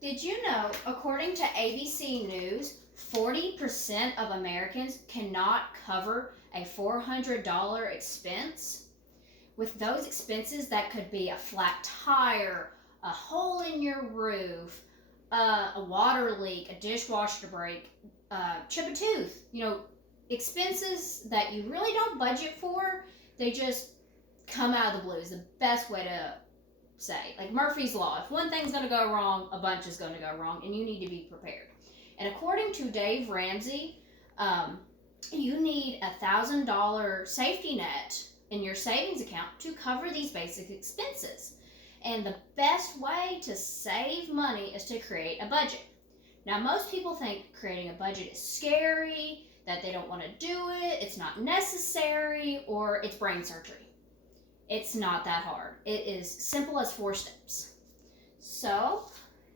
Did you know, according to ABC News, 40% of Americans cannot cover a $400 expense? With those expenses, that could be a flat tire, a hole in your roof, a water leak, a dishwasher to break, chip a tooth. Expenses that you really don't budget for, they just come out of the blue is the best way to say. Like Murphy's Law, if one thing's going to go wrong, a bunch is going to go wrong, and you need to be prepared. And according to Dave Ramsey, you need $1,000 safety net in your savings account to cover these basic expenses. And the best way to save money is to create a budget. Now, most people think creating a budget is scary, that they don't want to do it, it's not necessary, or it's brain surgery. It's not that hard. It is simple as 4 steps. So,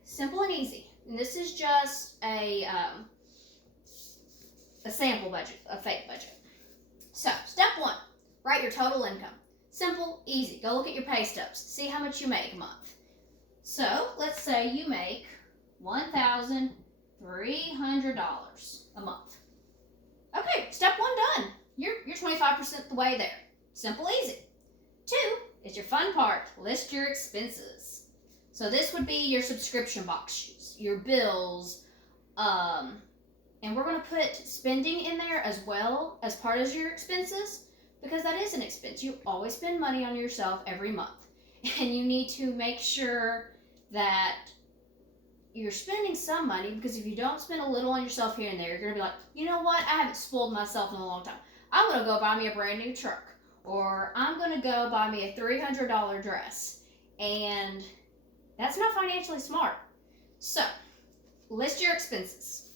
simple and easy. And this is just a sample budget, a fake budget. So, step 1, write your total income. Simple, easy. Go look at your pay stubs. See how much you make a month. So, let's say you make $1,300 a month. Okay, step 1 done. You're 25% the way there. Simple, easy. 2 is your fun part. List your expenses. So this would be your subscription box, your bills, and we're going to put spending in there as well as part of your expenses, because that is an expense. You always spend money on yourself every month, and you need to make sure that you're spending some money, because if you don't spend a little on yourself here and there, you're going to be like, you know what, I haven't spoiled myself in a long time. I'm going to go buy me a brand new truck, or I'm going to go buy me a $300 dress, and that's not financially smart. So, list your expenses.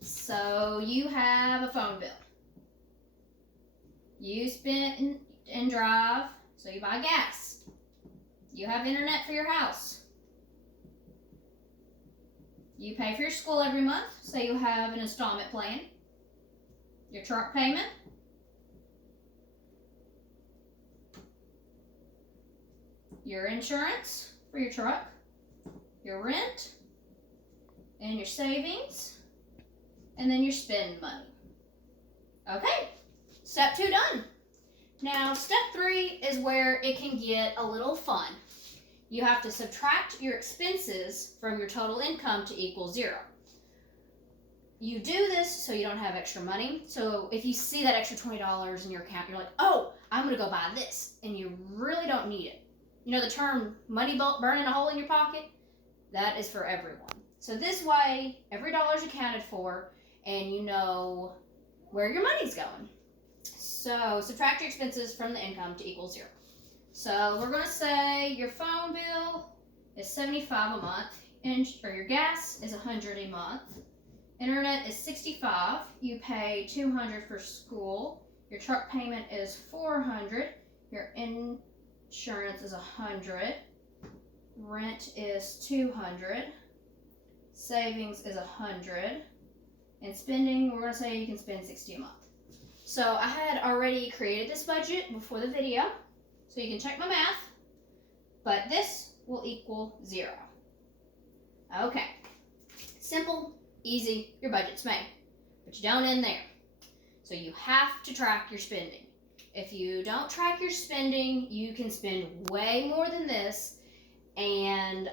So, you have a phone bill. You spend and drive, so you buy gas. You have internet for your house. You pay for your school every month, so you have an installment plan. Your truck payment. Your insurance for your truck. Your rent. And your savings. And then your spend money. Okay, step 2 done. Now, step 3 is where it can get a little fun. You have to subtract your expenses from your total income to equal 0. You do this so you don't have extra money. So if you see that extra $20 in your account, you're like, oh, I'm going to go buy this. And you really don't need it. You know the term money burning a hole in your pocket? That is for everyone. So this way, every dollar is accounted for, and you know where your money's going. So subtract your expenses from the income to equal 0. So we're going to say your phone bill is $75 a month, and or your gas is $100 a month. Internet is $65. You pay $200 for school. Your truck payment is $400. Your insurance is $100. Rent is $200. Savings is $100. And spending, we're going to say you can spend $60 a month. So I had already created this budget before the video, so you can check my math, but this will equal 0. Okay, simple, easy, your budget's made, but you don't end there. So you have to track your spending. If you don't track your spending, you can spend way more than this, and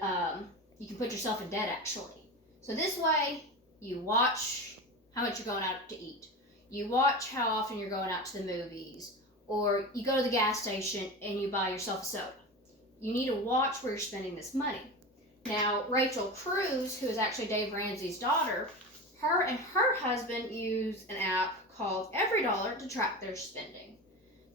you can put yourself in debt actually. So this way, you watch how much you're going out to eat. You watch how often you're going out to the movies, or you go to the gas station and you buy yourself a soda. You need to watch where you're spending this money. Now, Rachel Cruz, who is actually Dave Ramsey's daughter, her and her husband use an app called EveryDollar to track their spending.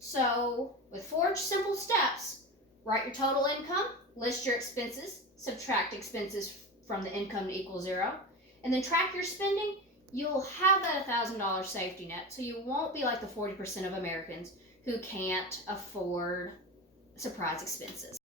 So, with 4 simple steps, write your total income, list your expenses, subtract expenses from the income to equal 0, and then track your spending. You'll have that $1,000 safety net, so you won't be like the 40% of Americans who can't afford surprise expenses.